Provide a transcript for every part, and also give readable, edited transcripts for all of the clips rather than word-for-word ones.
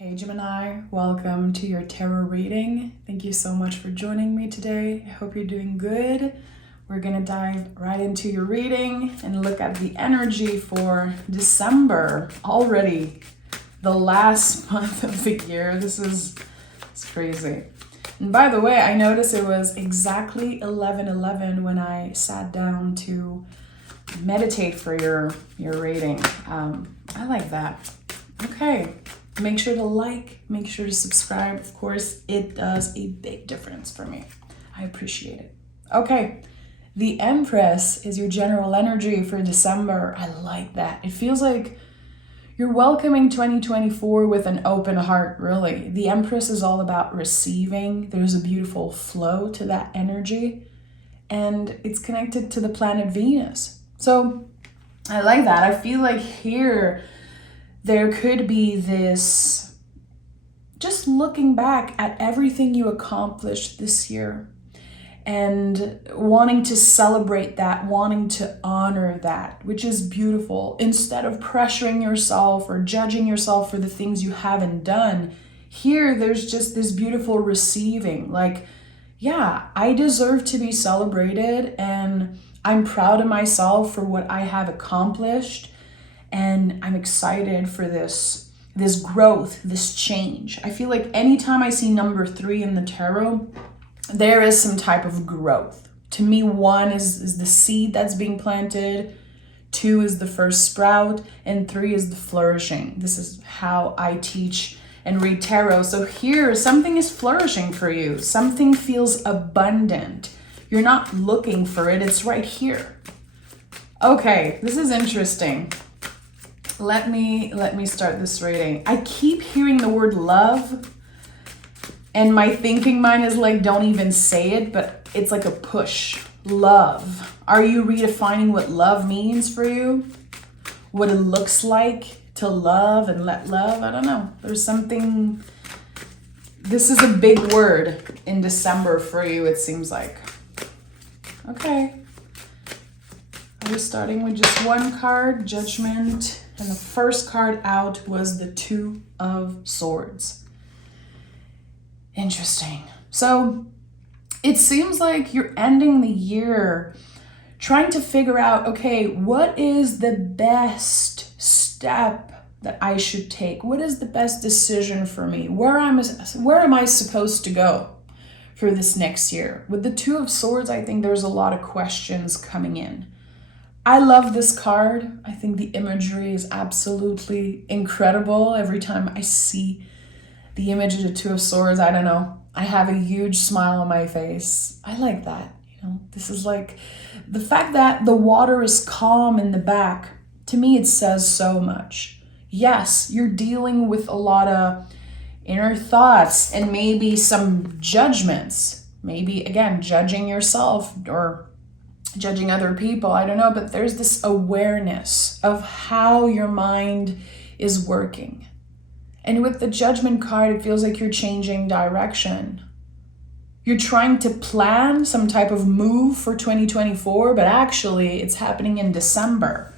Hey Gemini, welcome to your tarot reading. Thank you so much for joining me today. I hope you're doing good. We're gonna dive right into your reading and look at the energy for December. Already the last month of the year. It's crazy. And by the way, I noticed it was exactly 11:11 when I sat down to meditate for your reading. I like that. Okay. Make sure to like, make sure to subscribe. Of course, it does a big difference for me. I appreciate it. Okay, the Empress is your general energy for December. I like that. It feels like you're welcoming 2024 with an open heart, really. The Empress is all about receiving. There's a beautiful flow to that energy, and it's connected to the planet Venus. So I like that. I feel like here, there could be this, just looking back at everything you accomplished this year and wanting to celebrate that, wanting to honor that, which is beautiful. Instead of pressuring yourself or judging yourself for the things you haven't done, here there's just this beautiful receiving. Like, yeah, I deserve to be celebrated and I'm proud of myself for what I have accomplished. And I'm excited for this growth, this change. I feel like anytime I see number 3 in the tarot, there is some type of growth. To me, 1 is the seed that's being planted, 2 is the first sprout, and 3 is the flourishing. This is how I teach and read tarot. So here, something is flourishing for you. Something feels abundant. You're not looking for it, it's right here. Okay, this is interesting. Let me start this reading. I keep hearing the word love, and my thinking mind is like, don't even say it, but it's like a push. Love. Are you redefining what love means for you? What it looks like to love and let love? I don't know. There's something. This is a big word in December for you, it seems like. Okay. We're starting with just one card, Judgment. And the first card out was the 2 of Swords. Interesting. So it seems like you're ending the year trying to figure out, okay, what is the best step that I should take? What is the best decision for me? Where am I supposed to go for this next year? With the 2 of Swords, I think there's a lot of questions coming in. I love this card. I think the imagery is absolutely incredible. Every time I see the image of the 2 of Swords, I don't know, I have a huge smile on my face. I like that. This is like the fact that the water is calm in the back. To me, it says so much. Yes, you're dealing with a lot of inner thoughts and maybe some judgments. Maybe, again, judging yourself or judging other people, I don't know, but there's this awareness of how your mind is working. And with the Judgment card, it feels like you're changing direction. You're trying to plan some type of move for 2024, but actually it's happening in December.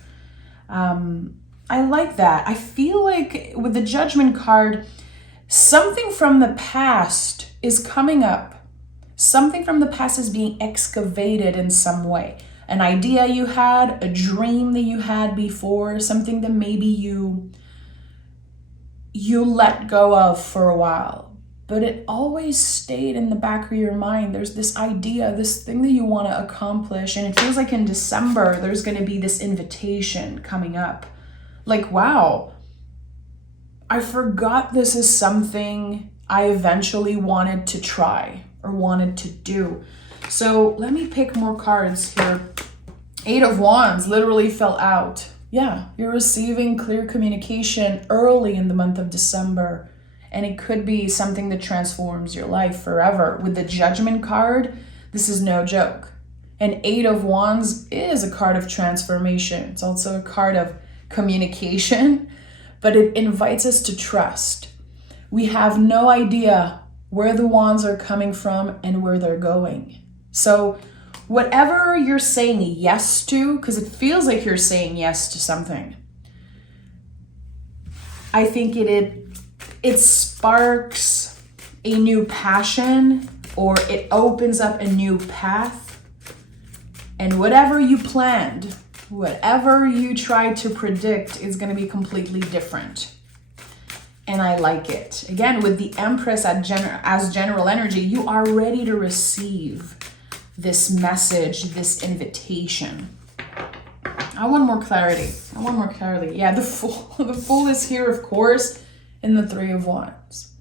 I like that. I feel like with the Judgment card, something from the past is coming up. Something from the past is being excavated in some way. An idea you had, a dream that you had before, something that maybe you let go of for a while, but it always stayed in the back of your mind. There's this idea, this thing that you want to accomplish, and it feels like in December, there's going to be this invitation coming up. Like, wow, I forgot this is something I eventually wanted to try or wanted to do. So let me pick more cards here. 8 of Wands literally fell out. Yeah, you're receiving clear communication early in the month of December, and it could be something that transforms your life forever. With the Judgment card, this is no joke. And 8 of Wands is a card of transformation. It's also a card of communication, but it invites us to trust. We have no idea where the wands are coming from and where they're going. So whatever you're saying yes to, because it feels like you're saying yes to something, I think it sparks a new passion, or it opens up a new path. And whatever you planned, whatever you tried to predict is going to be completely different. And I like it. Again, with the Empress as general energy, you are ready to receive this message, this invitation. I want more clarity. Yeah, the Fool. The Fool is here, of course, in the Three of Wands.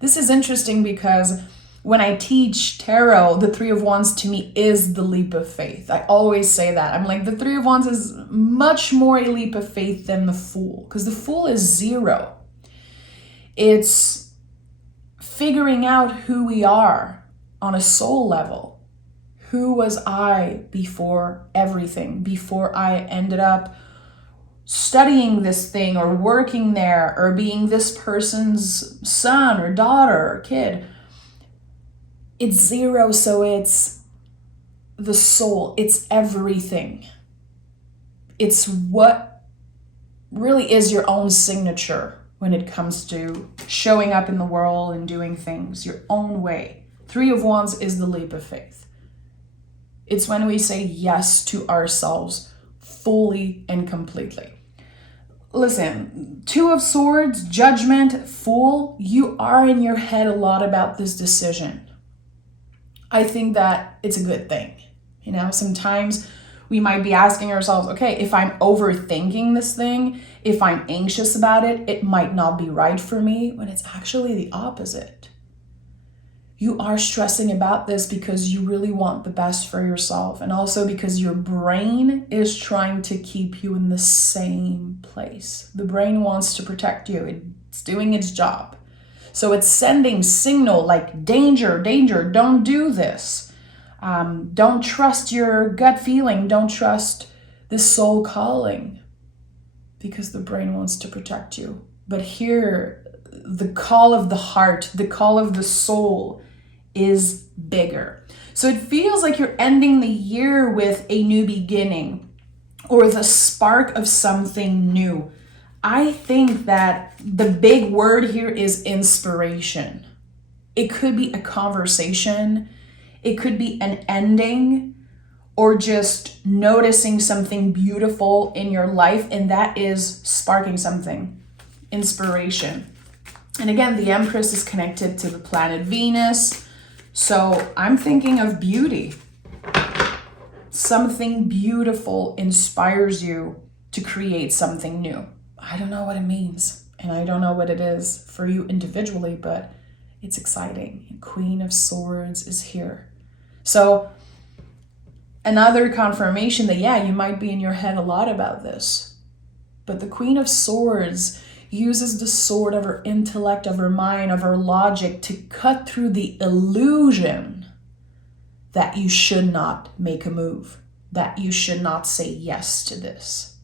This is interesting because when I teach tarot, the Three of Wands to me is the leap of faith. I always say that. I'm like, the Three of Wands is much more a leap of faith than the Fool, because the Fool is zero. It's figuring out who we are on a soul level. Who was I before everything, before I ended up studying this thing or working there or being this person's son or daughter or kid? It's zero, so it's the soul. It's everything. It's what really is your own signature when it comes to showing up in the world and doing things your own way. Three of Wands is the leap of faith. It's when we say yes to ourselves fully and completely. Listen, Two of Swords, Judgment, Fool, you are in your head a lot about this decision. I think that it's a good thing. You know, sometimes we might be asking ourselves, okay, if I'm overthinking this thing, if I'm anxious about it, it might not be right for me, when it's actually the opposite. You are stressing about this because you really want the best for yourself, and also because your brain is trying to keep you in the same place. The brain wants to protect you. It's doing its job. So it's sending signal like danger, danger, don't do this. Don't trust your gut feeling. Don't trust this soul calling, because the brain wants to protect you. But here, the call of the heart, the call of the soul is bigger. So it feels like you're ending the year with a new beginning or the spark of something new. I think that the big word here is inspiration. It could be a conversation, it could be an ending, or just noticing something beautiful in your life, and that is sparking something, inspiration. And again, the Empress is connected to the planet Venus. So I'm thinking of beauty. Something beautiful inspires you to create something new. I don't know what it means, and I don't know what it is for you individually, but it's exciting. Queen of Swords is here. So another confirmation that, yeah, you might be in your head a lot about this, but the Queen of Swords uses the sword of her intellect, of her mind, of her logic to cut through the illusion that you should not make a move, that you should not say yes to this.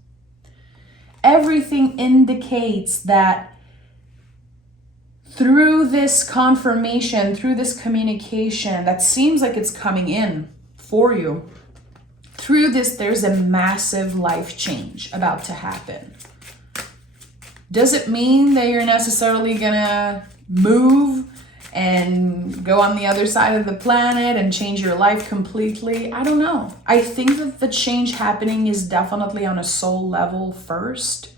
Everything indicates that through this confirmation, through this communication that seems like it's coming in for you, through this, there's a massive life change about to happen. Does it mean that you're necessarily gonna move and go on the other side of the planet and change your life completely? I don't know. I think that the change happening is definitely on a soul level first.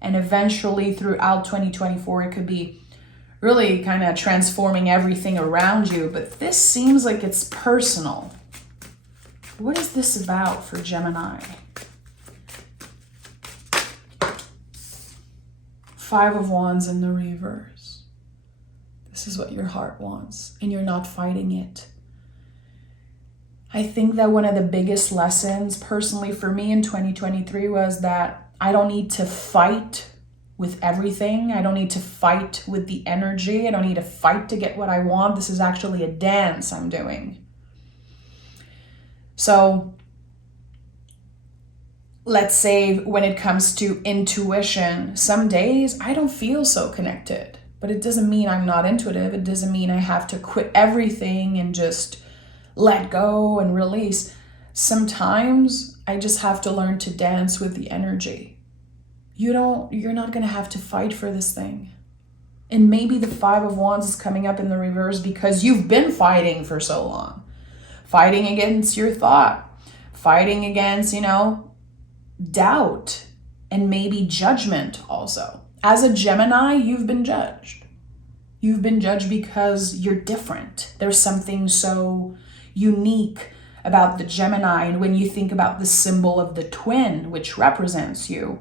And eventually throughout 2024, it could be really kind of transforming everything around you. But this seems like it's personal. What is this about for Gemini? Five of Wands in the reverse. This is what your heart wants, and you're not fighting it. I think that one of the biggest lessons personally for me in 2023 was that I don't need to fight with everything. I don't need to fight with the energy. I don't need to fight to get what I want. This is actually a dance I'm doing. So let's say when it comes to intuition, some days I don't feel so connected, but it doesn't mean I'm not intuitive. It doesn't mean I have to quit everything and just let go and release. Sometimes I just have to learn to dance with the energy. You're not going to have to fight for this thing. And maybe the Five of Wands is coming up in the reverse because you've been fighting for so long. Fighting against your thought. Fighting against, doubt and maybe judgment also. As a Gemini, you've been judged. You've been judged because you're different. There's something so unique about the Gemini. And when you think about the symbol of the twin, which represents you,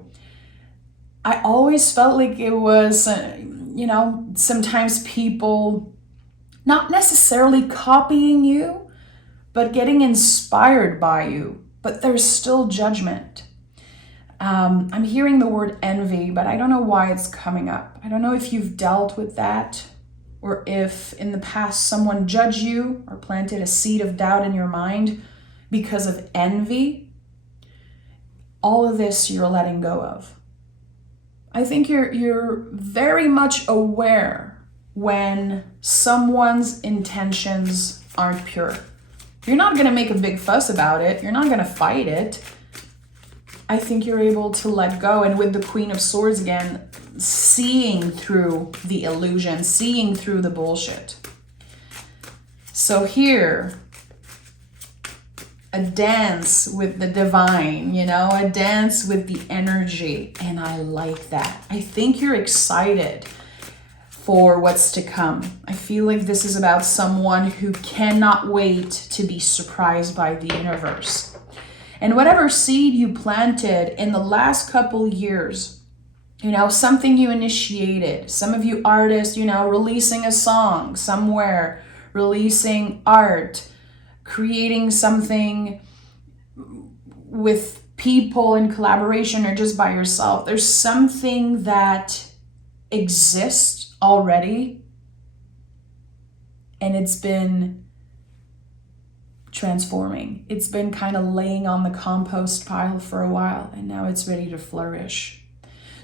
I always felt like it was, sometimes people not necessarily copying you, but getting inspired by you. But there's still judgment. I'm hearing the word envy, but I don't know why it's coming up. I don't know if you've dealt with that, or if in the past someone judged you or planted a seed of doubt in your mind because of envy. All of this you're letting go of. I think you're very much aware when someone's intentions aren't pure. You're not going to make a big fuss about it. You're not going to fight it. I think you're able to let go. And with the Queen of Swords again, seeing through the illusion, seeing through the bullshit. So here, a dance with the divine, a dance with the energy. And I like that. I think you're excited for what's to come. I feel like this is about someone who cannot wait to be surprised by the universe. And whatever seed you planted in the last couple years, something you initiated, some of you artists, releasing a song somewhere, releasing art, creating something with people in collaboration or just by yourself. There's something that exists already, and it's been transforming. It's been kind of laying on the compost pile for a while, and now it's ready to flourish.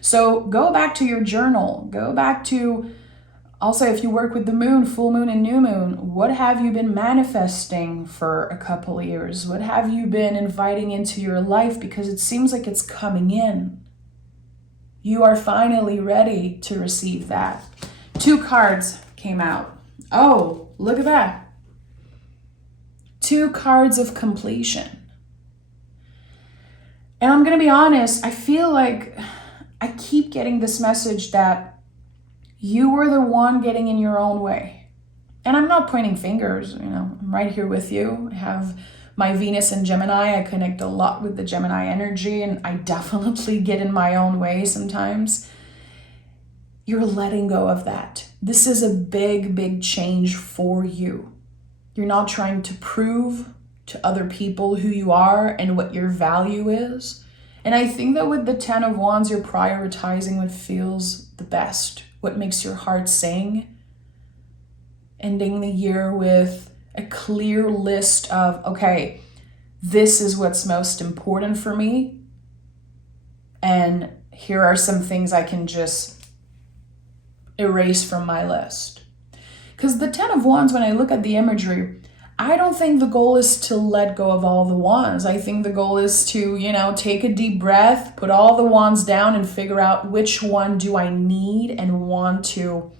So go back to your journal. Go back to, also, if you work with the moon, full moon and new moon, what have you been manifesting for a couple of years? What have you been inviting into your life? Because it seems like it's coming in. You are finally ready to receive that. 2 cards came out. Oh, look at that. 2 cards of completion. And I'm going to be honest, I feel like I keep getting this message that you were the one getting in your own way. And I'm not pointing fingers, I'm right here with you. I have my Venus in Gemini. I connect a lot with the Gemini energy, and I definitely get in my own way sometimes. You're letting go of that. This is a big, big change for you. You're not trying to prove to other people who you are and what your value is. And I think that with the 10 of Wands, you're prioritizing what feels the best, what makes your heart sing. Ending the year with a clear list of, okay, this is what's most important for me. And here are some things I can just erase from my list. Because the 10 of Wands, when I look at the imagery, I don't think the goal is to let go of all the wands. I think the goal is to, take a deep breath, put all the wands down and figure out which one do I need and want to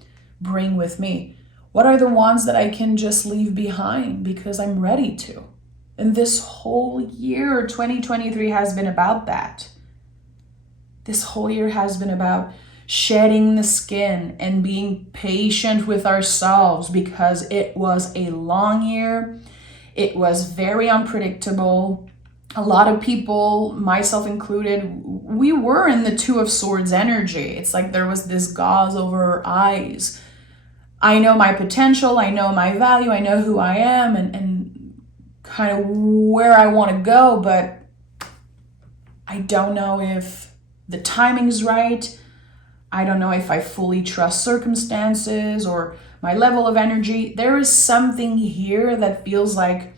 bring with me. What are the wands that I can just leave behind because I'm ready to? And this whole year, 2023, has been about that. This whole year has been about shedding the skin and being patient with ourselves, because it was a long year. It was very unpredictable. A lot of people, myself included, we were in the 2 of Swords energy. It's like there was this gauze over our eyes. I know my potential, I know my value, I know who I am and kind of where I want to go, but I don't know if the timing's right. I don't know if I fully trust circumstances or my level of energy. There is something here that feels like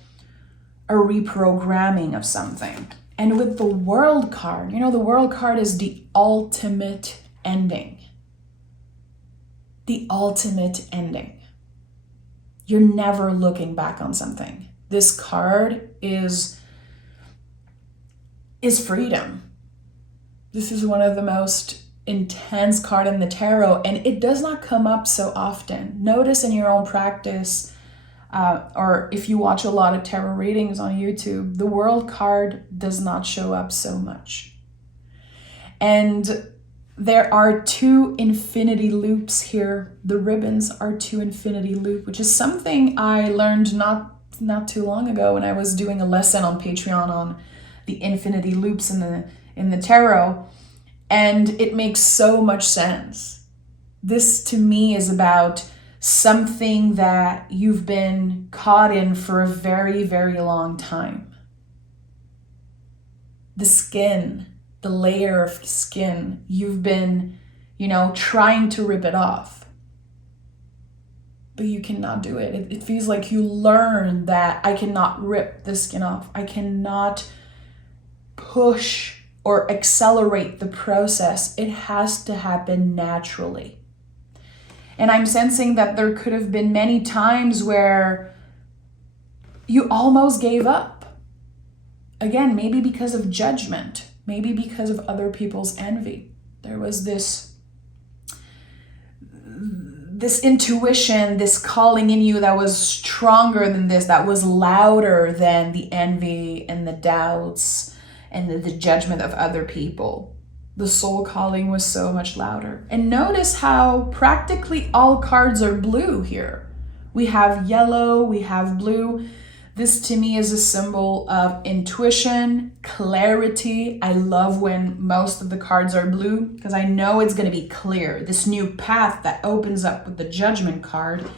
a reprogramming of something. And with the World card, the World card is the ultimate ending. The ultimate ending. You're never looking back on something. This card is freedom. This is one of the most intense card in the tarot, and it does not come up so often. Notice in your own practice, or if you watch a lot of tarot readings on YouTube, the World card does not show up so much. And there are 2 infinity loops here. The ribbons are 2 infinity loop, which is something I learned not too long ago when I was doing a lesson on Patreon on the infinity loops in the tarot. And it makes so much sense. This to me is about something that you've been caught in for a very, very long time. The skin, the layer of skin, you've been, trying to rip it off. But you cannot do it. It feels like you learn that I cannot rip the skin off. I cannot push or accelerate the process. It has to happen naturally. And I'm sensing that there could have been many times where you almost gave up. Again, maybe because of judgment, maybe because of other people's envy. There was this intuition, this calling in you that was stronger than this, that was louder than the envy and the doubts and the judgment of other people. The soul calling was so much louder. And notice how practically all cards are blue here. We have yellow, we have blue. This to me is a symbol of intuition, clarity. I love when most of the cards are blue because I know it's going to be clear. This new path that opens up with the Judgment card,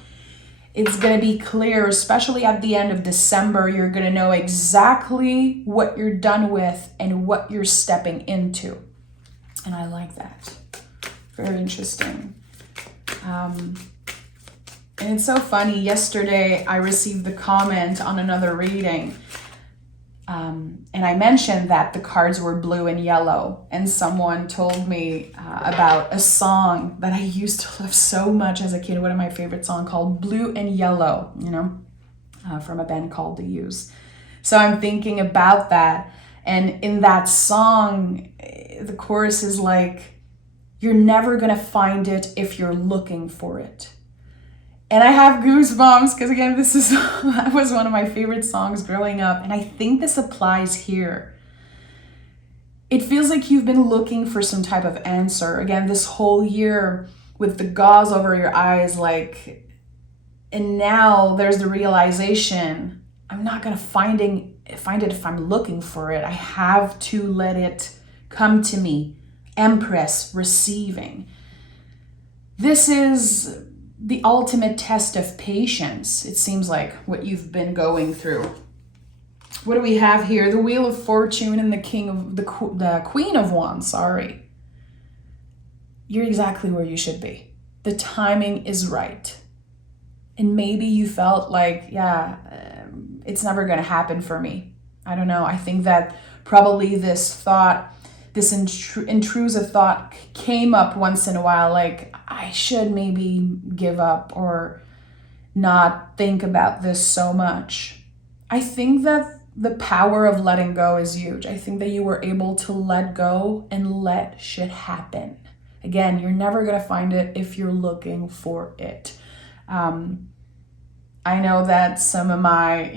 it's going to be clear, especially at the end of December. You're going to know exactly what you're done with and what you're stepping into. And I like that. Very interesting. And it's so funny. Yesterday, I received the comment on another reading. And I mentioned that the cards were blue and yellow. And someone told me about a song that I used to love so much as a kid. One of my favorite songs called Blue and Yellow, from a band called The Used. So I'm thinking about that. And in that song, the chorus is like, you're never going to find it if you're looking for it. And I have goosebumps because, again, that was one of my favorite songs growing up. And I think this applies here. It feels like you've been looking for some type of answer. Again, this whole year with the gauze over your eyes, and now there's the realization, I'm not going to find it if I'm looking for it. I have to let it come to me. Empress, receiving. This is the ultimate test of patience. It seems like what you've been going through. What do we have here? The Wheel of Fortune and the Queen of Wands, sorry. You're exactly where you should be. The timing is right. And maybe you felt like, it's never going to happen for me. I don't know. I think that probably this thought, this intrusive thought came up once in a while, like I should maybe give up or not think about this so much. I think that the power of letting go is huge. I think that you were able to let go and let shit happen. Again, you're never going to find it if you're looking for it. I know that some of my,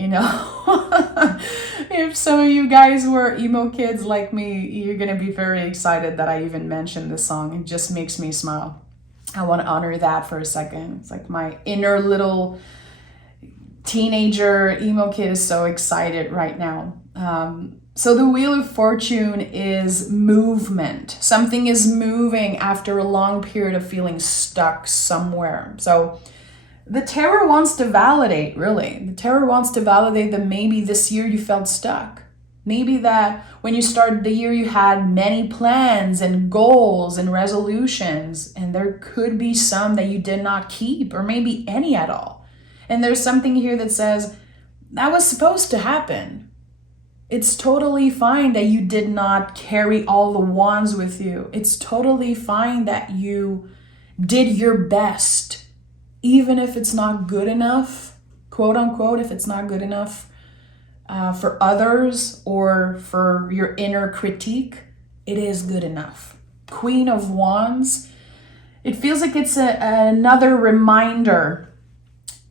if some of you guys were emo kids like me, you're going to be very excited that I even mentioned this song. It just makes me smile. I want to honor that for a second. It's like my inner little teenager emo kid is so excited right now. So the Wheel of Fortune is movement. Something is moving after a long period of feeling stuck somewhere. So the tarot wants to validate, really. The tarot wants to validate that maybe this year you felt stuck. Maybe that when you started the year, you had many plans and goals and resolutions, and there could be some that you did not keep, or maybe any at all. And there's something here that says, that was supposed to happen. It's totally fine that you did not carry all the wands with you. It's totally fine that you did your best. Even if it's not good enough, quote unquote, if it's not good enough for others or for your inner critique, it is good enough. Queen of Wands, it feels like it's another reminder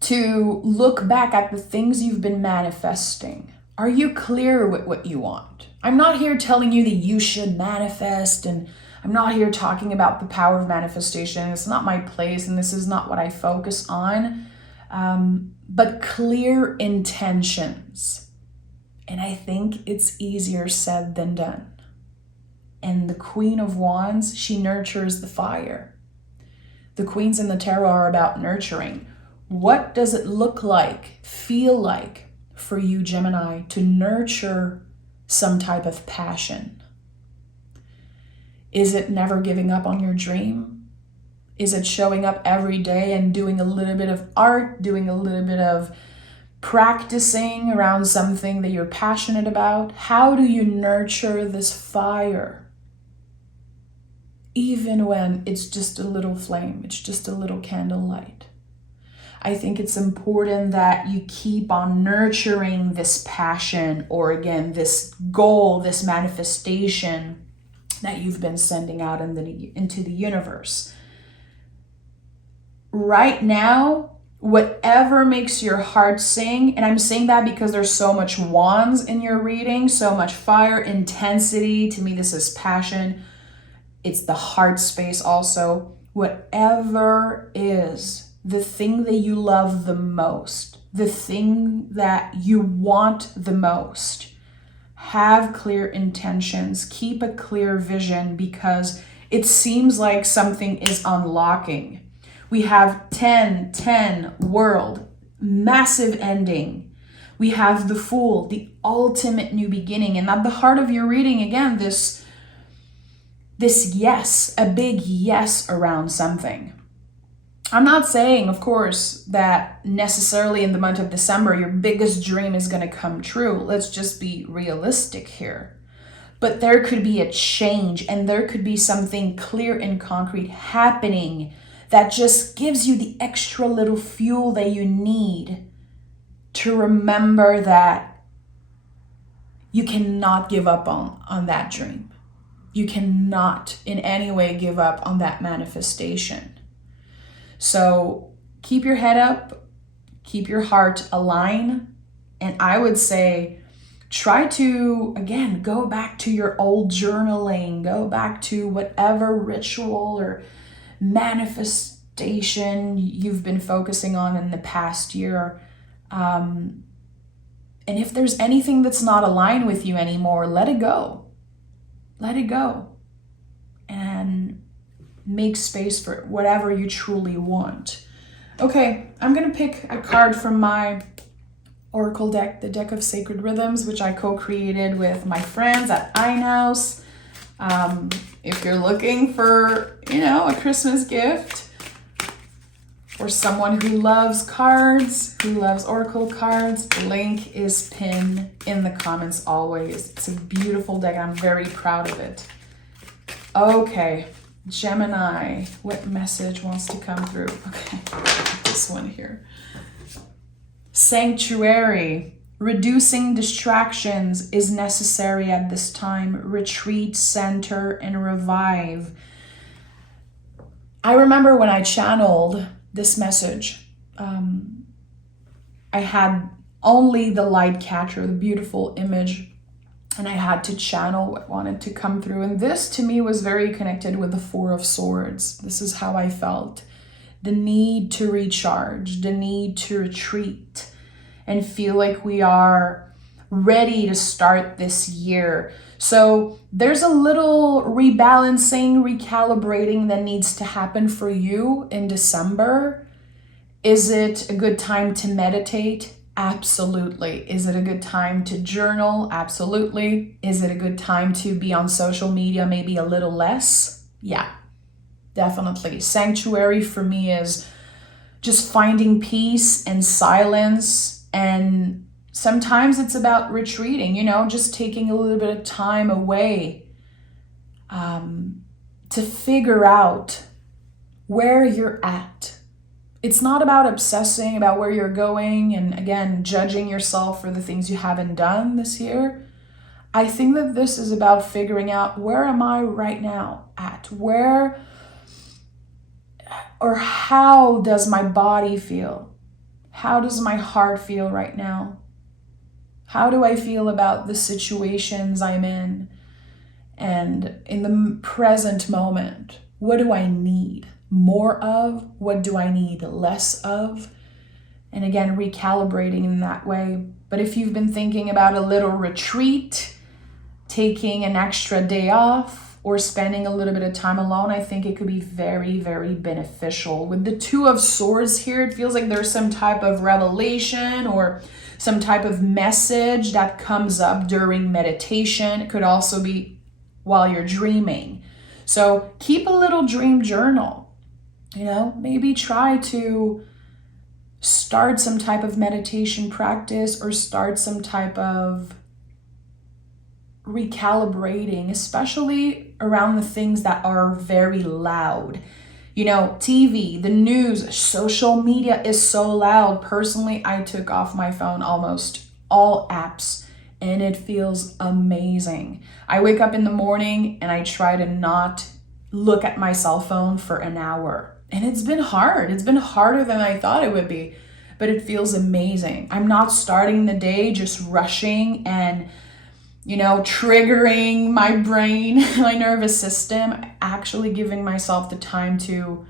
to look back at the things you've been manifesting. Are you clear with what you want? I'm not here telling you that you should manifest, and I'm not here talking about the power of manifestation. It's not my place, and this is not what I focus on. But clear intentions. And I think it's easier said than done. And the Queen of Wands, she nurtures the fire. The queens in the tarot are about nurturing. What does it look like, feel like for you, Gemini, to nurture some type of passion? Is it never giving up on your dream? Is it showing up every day and doing a little bit of art, doing a little bit of practicing around something that you're passionate about? How do you nurture this fire? Even when it's just a little flame, it's just a little candlelight. I think it's important that you keep on nurturing this passion, or again, this goal, this manifestation that you've been sending out into the universe. Right now, whatever makes your heart sing, and I'm saying that because there's so much wands in your reading, so much fire, intensity. To me, this is passion. It's the heart space also. Whatever is the thing that you love the most, the thing that you want the most, have clear intentions, keep a clear vision, because it seems like something is unlocking. We have 10, world, massive ending. We have the Fool, the ultimate new beginning. And at the heart of your reading, again, this yes, a big yes around something. I'm not saying, of course, that necessarily in the month of December, your biggest dream is going to come true. Let's just be realistic here. But there could be a change, and there could be something clear and concrete happening that just gives you the extra little fuel that you need to remember that you cannot give up on that dream. You cannot in any way give up on that manifestation. So keep your head up, keep your heart aligned, and I would say try to, again, go back to your old journaling, go back to whatever ritual or manifestation you've been focusing on in the past year. And if there's anything that's not aligned with you anymore, let it go. Let it go. And make space for whatever you truly want. Okay, I'm going to pick a card from my Oracle deck, the deck of Sacred Rhythms, which I co-created with my friends at Eyehouse. If you're looking for, a Christmas gift for someone who loves cards, who loves Oracle cards, the link is pinned in the comments always. It's a beautiful deck. I'm very proud of it. Okay, Gemini, what message wants to come through? Okay, this one here. Sanctuary. Reducing distractions is necessary at this time. Retreat, center, and revive. I remember when I channeled this message, I had only the light catcher, the beautiful image, and I had to channel what wanted to come through. And this to me was very connected with the Four of Swords. This is how I felt. The need to recharge, the need to retreat, and feel like we are ready to start this year. So there's a little rebalancing, recalibrating that needs to happen for you in December. Is it a good time to meditate? Absolutely. Is it a good time to journal? Absolutely. Is it a good time to be on social media? Maybe a little less? Yeah, definitely. Sanctuary for me is just finding peace and silence. And sometimes it's about retreating, just taking a little bit of time away to figure out where you're at. It's not about obsessing about where you're going and, again, judging yourself for the things you haven't done this year. I think that this is about figuring out, where am I right now? at? Where or how does my body feel? How does my heart feel right now? How do I feel about the situations I'm in? And in the present moment, what do I need more of? What do I need less of? And again, recalibrating in that way. But if you've been thinking about a little retreat, taking an extra day off, or spending a little bit of time alone, I think it could be very, very beneficial. With the Two of Swords here, it feels like there's some type of revelation or some type of message that comes up during meditation. It could also be while you're dreaming. So keep a little dream journal. Maybe try to start some type of meditation practice or start some type of recalibrating, especially around the things that are very loud. TV, the news, social media is so loud. Personally, I took off my phone almost all apps and it feels amazing. I wake up in the morning and I try to not look at my cell phone for an hour. And it's been hard. It's been harder than I thought it would be, but it feels amazing. I'm not starting the day just rushing and triggering my brain, my nervous system, actually giving myself the time to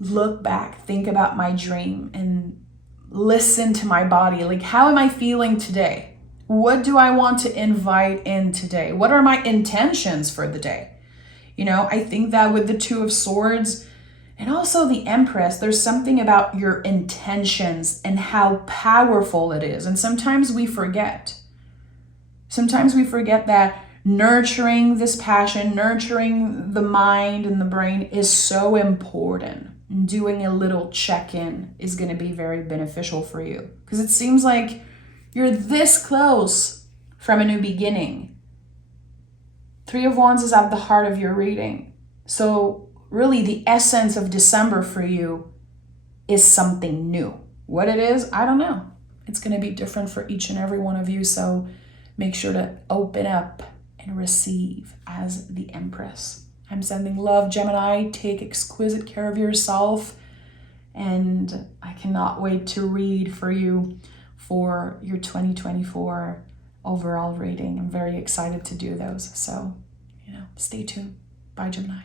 look back, think about my dream, and listen to my body. Like, how am I feeling today? What do I want to invite in today? What are my intentions for the day? I think that with the Two of Swords and also the Empress, there's something about your intentions and how powerful it is. And sometimes we forget. Sometimes we forget that nurturing this passion, nurturing the mind and the brain is so important. And doing a little check-in is going to be very beneficial for you because it seems like you're this close from a new beginning. Three of Wands is at the heart of your reading. So really the essence of December for you is something new. What it is, I don't know. It's going to be different for each and every one of you. So make sure to open up and receive as the Empress. I'm sending love, Gemini. Take exquisite care of yourself. And I cannot wait to read for you for your 2024 overall reading. I'm very excited to do those. So, stay tuned. Bye, Gemini.